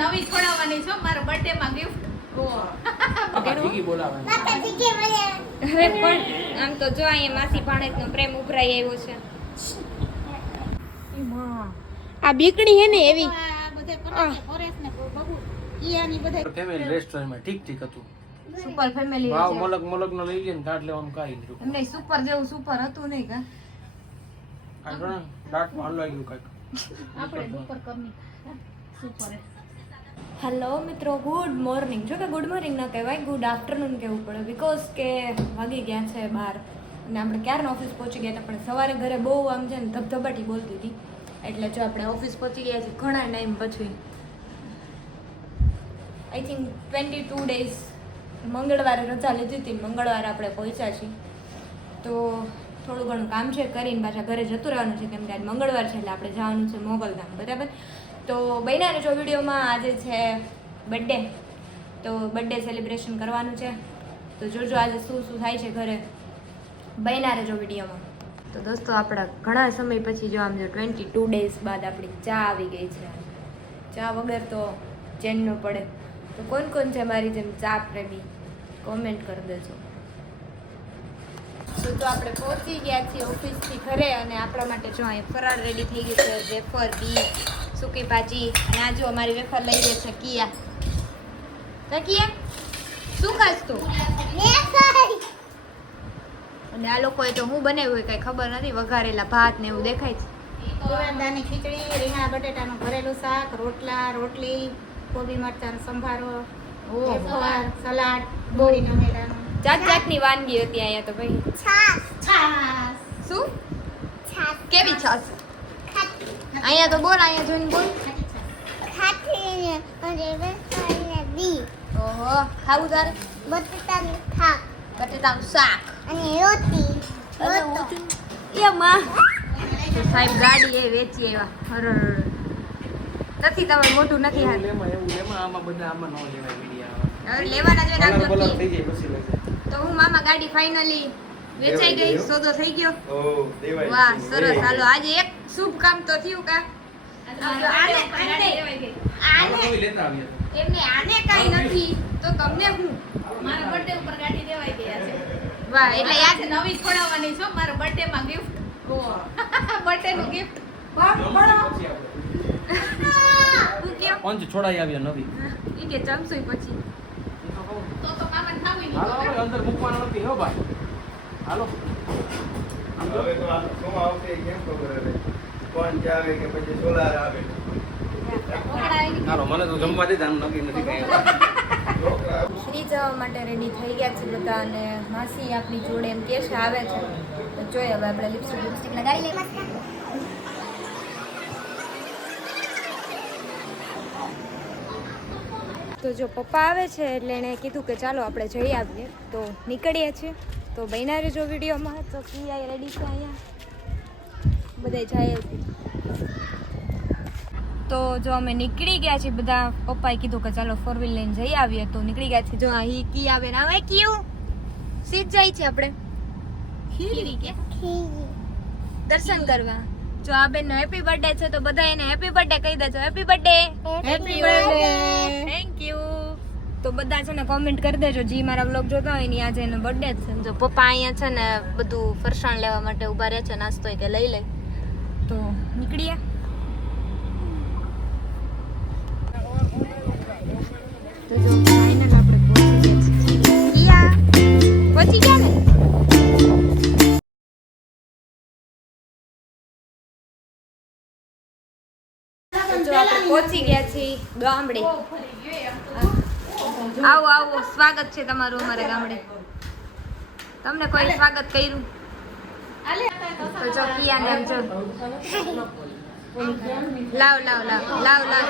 નવી છોડાવવાની છો મારા બર્થડે માં ગિફ્ટ. હવે પણ આમ તો જો અહીંયા માસી ભાણેજનો પ્રેમ ઉભરાઈ આવ્યો છે. આ બીકણી હે ને એવી આ બધે કરે ફોરેસ ને બબુ ઈયાની બધે ફેમિલી રેસ્ટોરન્ટમાં ઠીક ઠીક હતું. સુપર ફેમિલી ભાવ મલક નો લઈ ગયો ને કાટ લેવાનું કાઈ નહીં. એમને સુપર જેવું સુપર હતું નહીં કા આ દાંતમાં હલવાઈ ગયું કાંઈક. આપણે ઉપર કમી સુપર. હેલો મિત્રો, ગુડ મોર્નિંગ. જો કે ગુડ મોર્નિંગ ના કહેવાય, ગુડ આફ્ટરનૂન કહેવું પડે, બીકોઝ કે વાગી ગયા છે 12 અને આપણે ક્યારના ઓફિસ પહોંચી ગયા હતા. પણ સવારે ઘરે બહુ આમ છે ને ધબધબાટી બોલતી હતી, એટલે જો આપણે ઓફિસ પહોંચી ગયા છે ઘણા ટાઈમ પછી. I think 22 days. મંગળવારે રજા લીધી હતી, મંગળવારે આપણે પહોંચ્યા છીએ. તો થોડું ઘણું કામ છે કરીને પાછા ઘરે જતું રહેવાનું છે, કેમ કે આજ મંગળવાર છે એટલે આપણે જવાનું છે મોગલધામ, બરાબર. તો બહેનાને જો વિડીયોમાં આજે છે બર્થડે, તો બર્થડે સેલિબ્રેશન કરવાનું છે. તો જોજો આજે શું શું થાય છે ઘરે, બહેનારે જો વિડીયોમાં. તો દોસ્તો આપણા ઘણા સમય પછી જો આમ જો 22 ડેઝ બાદ આપણી ચા આવી ગઈ છે. ચા વગર તો ચેન ન પડે. તો કોણ કોણ છે મારી જેમ ચા પ્રેમી, કોમેન્ટ કરી દેજો. તો આપણે પહોંચી ગયા છીએ ઓફિસથી ઘરે, અને આપણા માટે જો અહીં ફરાર રેડી થઈ ગયું છે, વેફર, બીફ, સૂકી ભાજી, અને આ જો અમારી વેફર લઈ રહી છે કિયા. તો કિયા શું ખાસ તું? અને આ લોકોએ તો હું બનાવ્યું હોય કઈ ખબર નથી, વઘારેલા ભાત ને એવું દેખાય છે. તુવેરદાળની ખીચડી, રીંગણા બટેટાનું ભરેલું શાક, રોટલા, રોટલી, કોબી મરચાંનો સંભારો, વેફર, સલાડ, બોળી નમેલાનું. જાત જાતની વાનગી હતી અહીંયા તો ભાઈ. છાશ. શું કેવી છાશ? અહીંયા તો બોલ, અહીંયા જોઈને બોલ. ઓહો, ખાવું તારે? બટેટાનું શાક એ માં. તો સાહેબ ગાડી એ વેચી આવ્યા. હર નથી, તમારે મોટું નથી હાથ. લેમાં એવું લેમાં આમાં બધા આમાં નો લેવાય વિડિયા. હવે લેવાના જ હોય ને કલર આપજો. થઈ જાય પછી લેજે. તો હું મામા ગાડી ફાઇનલી વેચાઈ ગઈ, સોદો થઈ ગયો. ઓ દેવાય. વાહ સરસ. હાલો આજે એક શુભ કામ તો થયું કા. આને કોઈ લેતા આવ્યા. એમને આને કાઈ નથી તો તમને હું. મારા બર્થડે ઉપર ગાડી દેવાઈ ગયા છે. વાહ, એટલે યાદ આજે નવી છોડાવવાની છો મારા બર્થડે માં ગિફ્ટ. બર્થડે નું ગિફ્ટ. હું કેમ પંચ છોડાઈ આવ્યા નવી. ઈ કે ચમસુઈ પછી તો મામાને ખાવું હાલો હવે અંદર મૂકવાના નથી હો ભાઈ. હાલો હવે તો આ શું આવશે કેમ ખબર હવે કોણ આવે કે પછી સોલાર આવે હાલો મને તો જમવા દે આમ નક્કી નથી કઈ. શ્રી જવા માટે રેડી થઈ ગયા છે બધા, અને માસી આપણી જોડે એમ કે છે આવે છે. તો જોઈએ હવે આપણે લિપસ્ટિક લગાડી લઈએ. તો જો પપ્પા આવે છે એટલે એણે કીધું કે ચાલો આપણે જઈ આવીએ, તો નીકળીએ છીએ. તો બહેનારે જો વિડીયોમાં તો કિયા રેડી છે, અહીંયા બધા જાય છે. તો જો અમે નીકળી ગયા છીએ બધા. પપ્પાએ કીધું કે ચાલો 4 વ્હીલ લઈને જઈ આવીએ, તો નીકળી ગયા છીએ. જો અહીં કી આવે ને આવે કયું સીધ જાય છે આપણે ખીરી કે દર્શન કરવા. જો આ બેન હેપી બર્થડે છે, તો બધા એને હેપી બર્થડે કહી દેજો. Happy birthday. Happy birthday. Thank you. તો બધા છે ને કોમેન્ટ કરી દેજો જે મારા વ્લોગ જોતા હોય ને આજે એનો બર્થડે છે. જો પપ્પા અહીંયા છે ને બધું ફરસાણ લેવા માટે ઊભા રહે છે, નાસ્તો કે લઈ લે. તો નીકળીએ. તો જો ફાઇનલ આપણે પહોંચી ગયા છીએ. કિયા પહોંચી ગયા ને? જો આપણે પહોંચી ગયા છીએ ગામડે. આવો આવો, સ્વાગત છે તમારું અમારે ગામડે. તમને કોઈ સ્વાગત કર્યું? તો જો કિયા નામ જો. લાવ લાવ લાવ લાવ લાવ.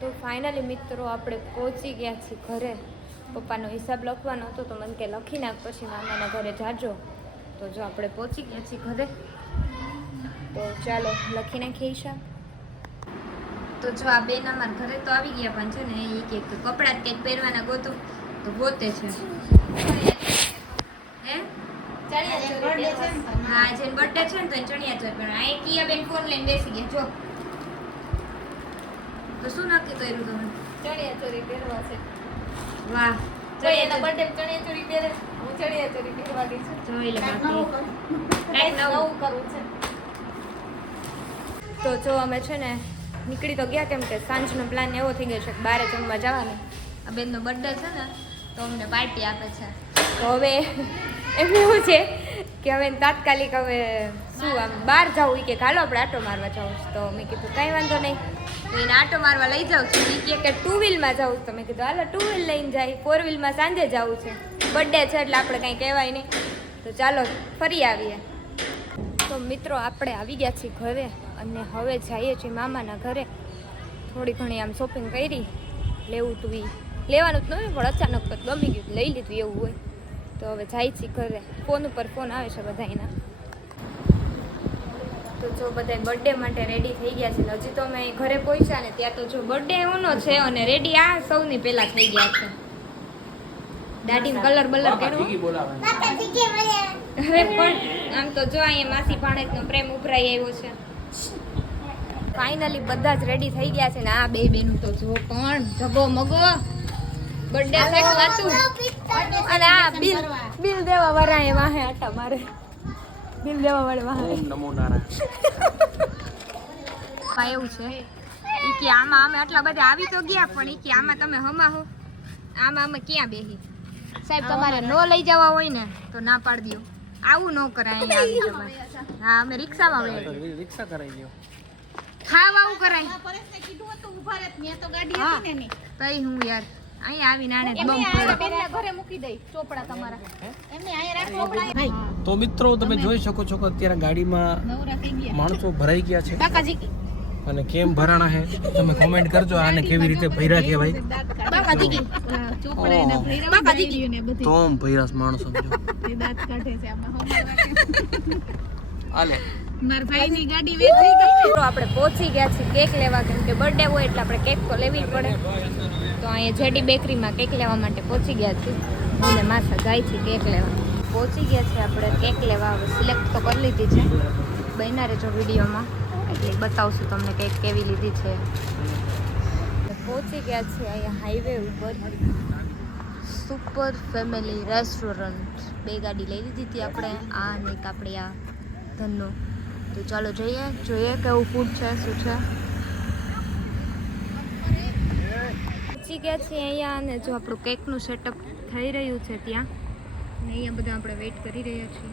તો ફાઇનલી મિત્રો આપણે પહોંચી ગયા છીએ ઘરે. પપ્પાનો હિસાબ લખવાનો હતો તો મને કે લખી નાખ, પછી મામાના ઘરે જાજો. તો જો આપણે પહોંચી ગયા છીએ ઘરે, તો ચાલો લખી નાખીએ હિસાબ. તો જો આ બેન અમારા ઘરે તો આવી ગયા, પણ છે ને એ કે કપડાં જ કંઈક પહેરવાના ગોતું તો ગોતે છે. હા જેન બર્થડે છે ને તો ચણિયા ચોરી પહેરવા. અહીં કિયા બેન ફોન લઈને બેસી ગયા જો. તો શું નક્કી કર્યું તમે? ચણિયા ચોરી પહેરવા છે. વાહ તો એના બર્થડે ચણિયા ચોરી પહેરે, હું ચણિયા ચોરી પહેરવાની છું. જોઈ લે કાંઈક બાકી નવું કરો. કાંઈક નવું. નવું કરવું છે. તો જો અમે છે ને નીકળી તો ગયા કેમ કે સાંજનો પ્લાન એવો થઈ ગયો છે કે બહાર જમવા જવાનો. આ બેનનો બર્થડે છે ને તો અમને પાર્ટી આપે છે. તો હવે એમ એવું છે કે હવે તાત્કાલિક હવે શું આમ બહાર જવું કે હાલો આપણે આટો મારવા જવું છે. તો મેં કીધું કાંઈ વાંધો નહીં, તો એને આટો મારવા લઈ જાઉં છું. એ કે 2 વ્હીલમાં જવું, તો મેં કીધું હાલો 2 વ્હીલ લઈને જાય, 4 વ્હીલમાં સાંજે જવું છે. બર્થડે છે એટલે આપણે કાંઈ કહેવાય નહીં, તો ચાલો ફરી આવીએ. તો મિત્રો આપણે આવી ગયા છીએ ઘરે અને હવે જઈએ છીએ મામાના ઘરે. થોડી ઘણી આમ શોપિંગ કરી, લેવું તું એ લેવાનું જ નહોતું પણ અચાનક જ ગમી ગયું લઈ લીધું એવું હોય. તો હવે જાય છીએ ઘરે. ફોન ઉપર ફોન આવે છે બધાના. તો જો બધા બર્થડે માટે રેડી થઈ ગયા છે. હજી તો અમે ઘરે પહોંચ્યા ને ત્યાં તો જો બર્થડે એનો છે અને રેડી આ સૌની પહેલાં થઈ ગયા છે. દાઢીને કલર બલર કર્યો હવે પણ આમ તો જો અહીંયા માસી ભાણેજનો પ્રેમ ઉભરાઈ આવ્યો છે. ફાઇનલી બધા જ રેડી થઈ ગયા છે ને આ બે બેનું તો જો પણ જગો મગો બર્થડે છે કે વાતું. અને આ બિલ દેવા વાળા એ વાહે આટા મારે. બિલ દેવા વાળા વાહે ઓમ નમો નારાયણ. એવું છે ઈ કે આમાં અમે આટલા બધા આવી તો ગયા પણ ઈ કે આમાં તમે હમા હો, આમાં અમે ક્યાં બેહી? સાહેબ તમારે નો લઈ જવા હોય ને તો ના પાડી દો. આવું ન કરાય અહીંયા આવી જવાય. હા અમે રિક્ષામાં વયા રિક્ષા કરાવી દો. ખાવા આવું કરાય. પરેશને કીધું હતું ઊભા રહે, ત્યાં તો ગાડી હતી ને એની. તઈ હું યાર અહીંયા આવીને આને એમને બમ આ પડે. બેનના ઘરે મૂકી દઈ ચોપડા તમારા. એમને અહીંયા રાખો ભાઈ. તો મિત્રો તમે જોઈ શકો છો કે અત્યારે ગાડીમાં નવરા થઈ ગયા. માણસો ભરાઈ ગયા છે બાકાજી અને કેમ ભરાણા છે તમે કોમેન્ટ કરજો. આને કેવી રીતે ભર્યા કહેવાય? બાકાજી કી ચોપડા એના ભૈરવ બાકાજી ને બધી તોમ ભૈરાસ માણસો જો દાંત કાઢે છે આમાં હોમાં આલે માર ભાઈની ગાડી વેચી ગઈ. તો આપણે પહોંચી ગયા છીએ કેક લેવા કેમ કે બર્થડે હોય એટલે આપણે કેક તો લેવી જ પડે. તો અહીંયા જેડી બેકરીમાં કેક લેવા માટે પહોંચી ગયા છીએ. અને માસા જાય છે કેક લેવા. પહોંચી ગયા છીએ આપણે કેક લેવા. હવે સિલેક્ટ તો કરી લીધી છે. બન્યા રહેજો વિડીયોમાં એટલે બતાવશું તમને કેક કેવી લીધી છે. પહોંચી ગયા છીએ અહીંયા હાઈવે ઉપર સુપર ફેમિલી રેસ્ટોરન્ટ. 2 ગાડી લઈ લીધી હતી આપણે, આ અને એક આપણે આ ધનનો. તો ચાલો જોઈએ કેવું ફૂડ છે શું છે. પહોંચી ગયા છીએ અહીંયા અને જો આપણું કેકનું સેટઅપ થઈ રહ્યું છે ત્યાં. અને અહીંયા બધા આપણે વેઇટ કરી રહ્યા છીએ.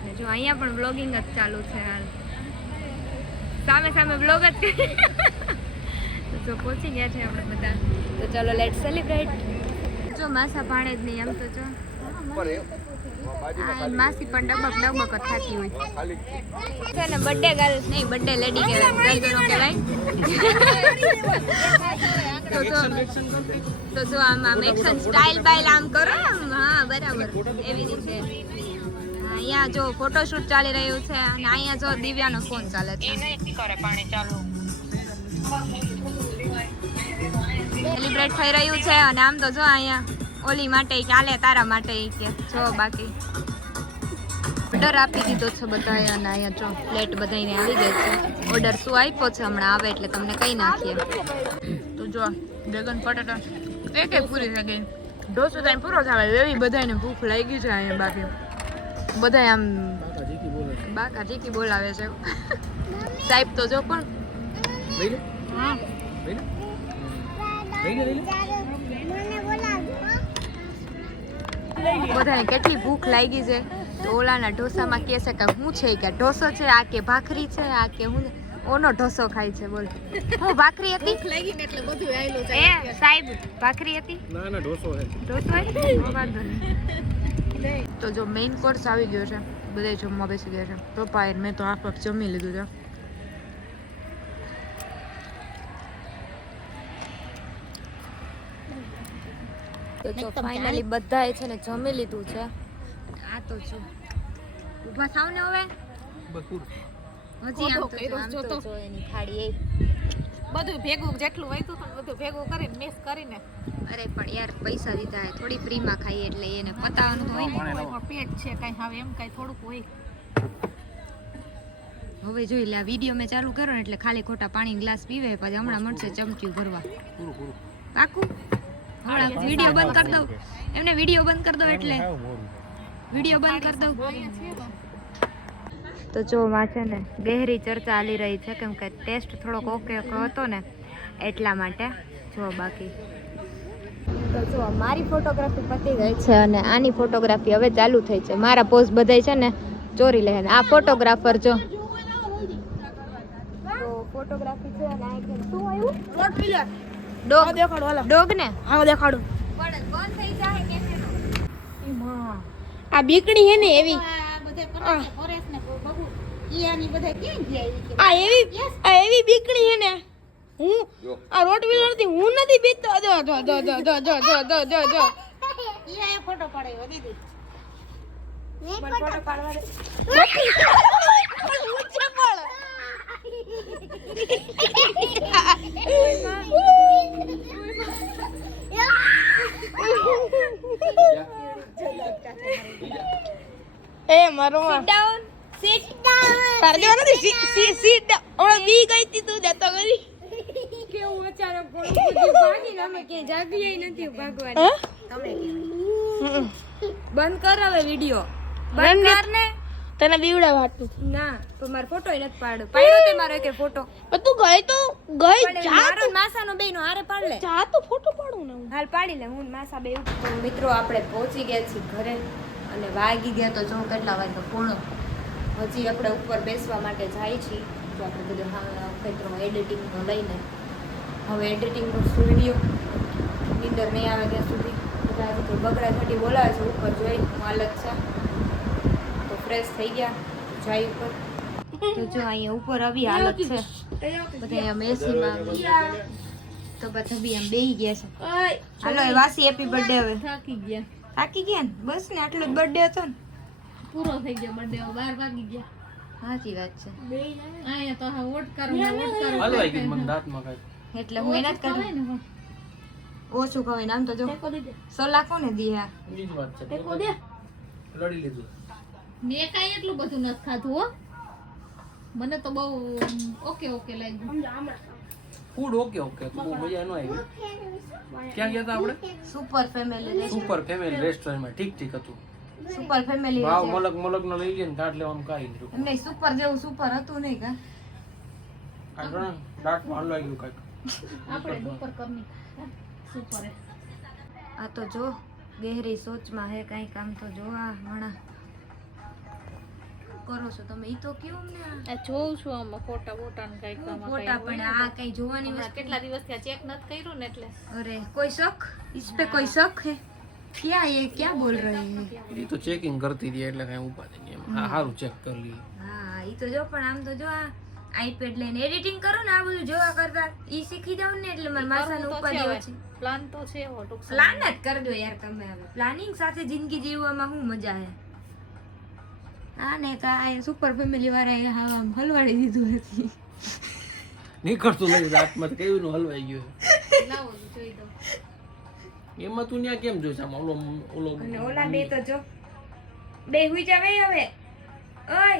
અને જો અહીંયા પણ વ્લોગિંગ જ ચાલુ છે હાલ. સામે વ્લોગ જ કરી. તો જો પહોંચી ગયા છે આપણે બધા. તો ચાલો લેટ સેલિબ્રેટ. જો માસા ભાણેજ નહીં આમ તો જો માસી પણ ડબક જ થતી હોય છે ને. બર્થડે ગર્લ નહીં બર્થડે લેડી કહેવાય, ગર્લ નો કહેવાય. તો જો આમ એક્શન સ્ટાઇલ બાઇલ આમ કરો આમ. હા બરાબર એવી રીતે. અહીંયા જો ફોટોશૂટ ચાલી રહ્યું છે અને અહીંયા જો દિવ્યાનો ફોન ચાલે છે. સેલિબ્રેટ થઈ રહ્યું છે અને આમ તો જો અહીંયા ઓલી માટે ચાલે તારા માટે કે જો બાકી ઓર્ડર આપી દીધો છે બધાએ. અને અહીંયા જો પ્લેટ બધાને આવી ગઈ છે. ઓર્ડર શું આપ્યો છે હમણાં આવે એટલે તમને કહી નાખીએ. તો જો ડ્રેગન પટેટા એક પૂરી થઈ ગઈ. ઢોસો ટાઈમ પૂરો થાય એવી બધાને ભૂખ લાગી છે અહીંયા. બાકી બધા આમ બાકા જીકી બોલાવે છે. સાહેબ તો જો પણ બધાને કેટલી ભૂખ લાગી છે. તો ઓલાના ઢોસામાં કહે છે કે શું છે કે ઢોસો છે આ કે ભાખરી છે આ કે હું ઓનો ઢોસો ખાય છે. બોલ હું ભાખરી હતી લાગી ને એટલે બધું આયલું છે. એ સાહેબ ભાખરી હતી ના ઢોસો છે. ઢોસો વાંધો નહીં. તો જો મેઇન કોર્સ આવી ગયો છે. બધા જમવા બેસી ગયા છે. પપ્પા મેં તો આપ જમી લીધું છે. તો ફાઇનલી બધાએ છે ને જમી લીધું છે. આ તો જો ઊભા થાવ ને હવે હજી આમ તો જો એની થાળી એ બધું ભેગું જેટલું વૈતું હતું બધું ભેગું કરીને મિક્સ કરીને અરે પણ યાર પૈસા દીધા હે થોડી ફ્રીમાં ખાઈએ એટલે એને પતાવવાનું તો હોય ને. પાણી એમાં પેટ છે કઈ હવે એમ કઈ થોડુંક હોય હવે જોઈ લે આ વિડીયો મેં ચાલુ કર્યો ને એટલે ખાલી ખોટા પાણી ગ્લાસ પીવે પછી હમણાં મળશે ચમચીયું ભરવા પૂરું પૂરું પાકું હમણાં વિડીયો બંધ કરી દઉં એમને વિડીયો બંધ કરી દઉં એટલે વિડીયો બંધ કરી દઉં તો જો માં છે ને ગહેરી ચર્ચા ચાલી રહી છે કેમ કે ટેસ્ટ થોડોક ઓકે હતો ને એટલા માટે જો બાકી તો જો મારી ફોટોગ્રાફી પતી ગઈ છે અને આની ફોટોગ્રાફી હવે ચાલુ થઈ છે મારા પોઝ બધાય છે ને ચોરી લે આ ફોટોગ્રાફર જો તો ફોટોગ્રાફી છે અને આ કે શું આવ્યું રોટ પિલર ડોગ દેખાડો હાલો ડોગ ને હા દેખાડો પણ બંધ થઈ જાય કેમેરો આ બીકણી હે ને એવી આ બધે કરે છે, ફોરેસ્ટ ને બહુ ઈ આની બધા ક્યાં ગયા ઈ કે આ એવી બીકણી હે ને હું આ રોટ પિલર થી હું નથી બીકતો જો જો જો જો જો જો જો જો જો જો ઈ આ ફોટો પડાયો દીદી ફોટો પાડવા દે એ મારો સિટ ડાઉન સિટ તાર દેવા નથી સીટ હમણાં બી ગઈ તી તું જતો કરી કેવું અચાનક ઘણું બધું ભાગીને અમે ક્યાંય જાગીએ નથી ભાગવાની બંધ કર હવે વિડિયો બંધ કર ને તને બીવડા વાટતું ના તો મારો ફોટો નથી પાડ્યો તે મારો એક ફોટો પણ તું ગઈ તો ગઈ જા મારો ને માસાનો બેયનો હારે પાડ લે જા તો ફોટો પાડું ને હાલ પાડી લે હું ને માસા બે મિત્રો આપણે પહોંચી ગયા છીએ ઘરે અને વાગી ગયા તો જો કેટલા વાગ્યા પૂર્ણ હજી આપણે ઉપર બેસવા માટે જાય છીએ તો આપણે બધું ખેતરો એડિટિંગનો લઈને હવે એડિટિંગનો વિડીયો નીંદર નહીં આવે ત્યાં સુધી બધા આજે તો બગડા છાટી બોલાવે છે ઉપર જોઈ હાલત છે તો ફ્રેશ થઈ ગયા જાય ઉપર તો જો અહીંયા ઉપર આવી હાલત છે બધા આમ એસીમાં તો બધા બી આમ બેહી ગયા છે હાલો એ વાસી હેપી બર્થડે હવે થાકી ગયા ને બસ ને આટલો જ બર્થડે હતો ને પૂરો થઈ ગયો બર્થડે 12 વાગી ગયા સાચી વાત છે આયા તો હા વોટ કરો હલવાઈ ગઈ મને દાંતમાં કાંઈ. એટલે હું એના જ કરું ઓછું ખવાય ને આમ તો જો સોલા કોને દિયા ઈ જ વાત છે ટેકો દે લડી લીધું મેં કાંઈ એટલું બધું નથી ખાધું હો મને તો બહુ ઓકે લાગ્યું ફૂડ ઓકે ઓકે તો બહુ મજા ન આવી ક્યાં ગયા હતા આપણે સુપર ફેમિલી સુપર ફેમિલી રેસ્ટોરન્ટમાં ઠીક ઠીક હતું સુપર ફેમિલી ભાવ મલક નો લઈ ગયા ને કાટ લેવાનું કાંઈ નહીં એમ નહીં સુપર જેવું સુપર હતું નહીં કા કાંઈ દાંતમાં હલવાઈ ગયું કાંઈક આપણે ઉપર કરની સુપર આ તો જો ગહેરી સોચમાં હે કઈ કામ તો જો આ વણા કરો છો તમે ઈ તો કયો અમને આ જોઉં છું આમાં ફોટા ને કઈ ફોટા પણ આ કઈ જોવાની વસ્તુ કેટલા દિવસથી આ ચેક નથી કર્યું ને એટલે अरे कोई शक इस पे कोई शक है क्या ये क्या बोल रहे हैं એ તો ચેકિંગ કરતી હતી એટલે કાંઈ ઉપાધિ નહીં એમ હા સારું ચેક કરી લઈએ હા ઈ તો જો પણ આમ તો જો આ આઈપેડ લઈને એડિટિંગ કરો ને આ બધું જોવા કરતા ઈ શીખી જાવ ને એટલે મારા માસાનો ઉપાધિ ઓછી પ્લાન તો છે એવો ટૂંક પ્લાન જ કરજો યાર તમે હવે પ્લાનિંગ સાથે જિંદગી જીવવામાં શું મજા છે આ ને કા આ સુપર ફેમિલી વાળા હા આમ હલવાડી દીધું હતી નીકળતું નથી દાંતમાં કેવી નું હલવાઈ ગયું લાવો જોઈ દો એમાં તું ત્યાં કેમ જોઈશ આમ ઓલો અને ઓલા બે તો જો બે હુઈ જાવે હવે ઓય